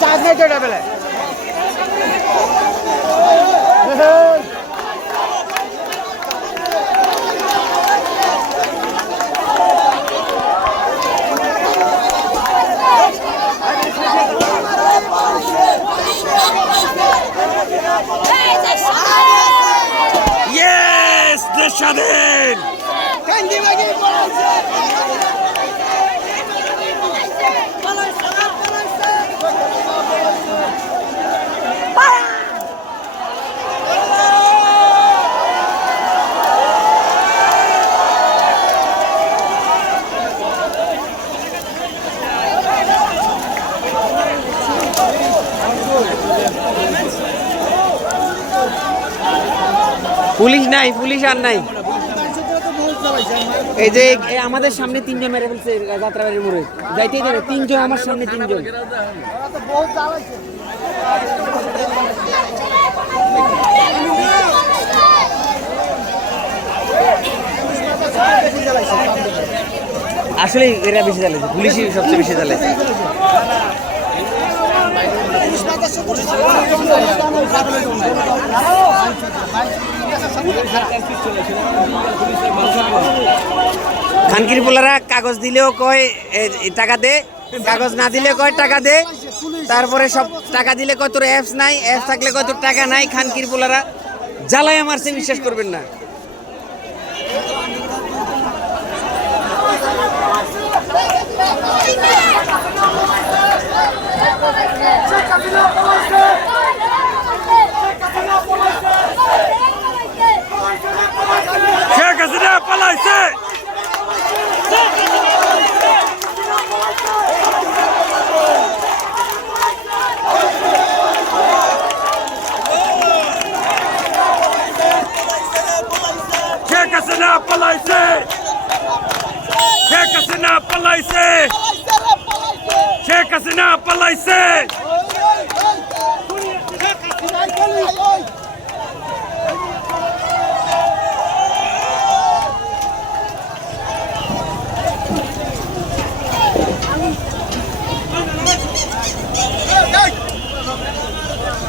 Charge নেই তো এটা বেলে ইয়েস দেশ স্বাধীন পুলিশ নাই, পুলিশ আর নাই। এই যে আমাদের সামনে তিনজন মেরে ফেলছে, যাত্রাবাড়ির মোড়ে। যাইতেই দেবে, তিনজন, আমার সামনে তিনজন। আসলে এরা বেশি চালাইছে, পুলিশই সবচেয়ে বেশি চালাইছে। খানকির পোলারা কাগজ দিলেও কয় টাকা দে। কাগজ না দিলে কয়, টাকা দে। তারপরে সব টাকা দিলে কয়, তোর অ্যাপস নাই অ্যাপস থাকলে কয়, তোর টাকা নাই। খানকির পোলারা আমার সে বিশ্বাস করবেন না। Palaise. Kekasina Palaise. Palaise.